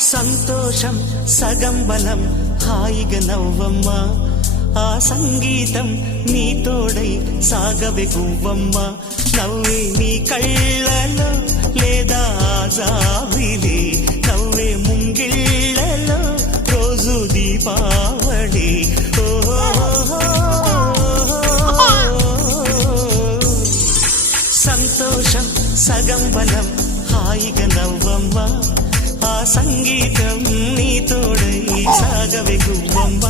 సంతోషం సగం బలం హాయిగా నవ్వమ్మా ఆ సంగీతం నీ తోడై సాగవే గువ్వమ్మ నవ్వే నీ కళ్ళలో లేదా జాబిలి నవ్వే ముంగిళ్ళలో రోజు దీపావళి సంతోషం సగం బలం హాయిగా నవ్వమ్మ ఆ సంగీతం నీ తోడై సాగవే గువ్వమ్మ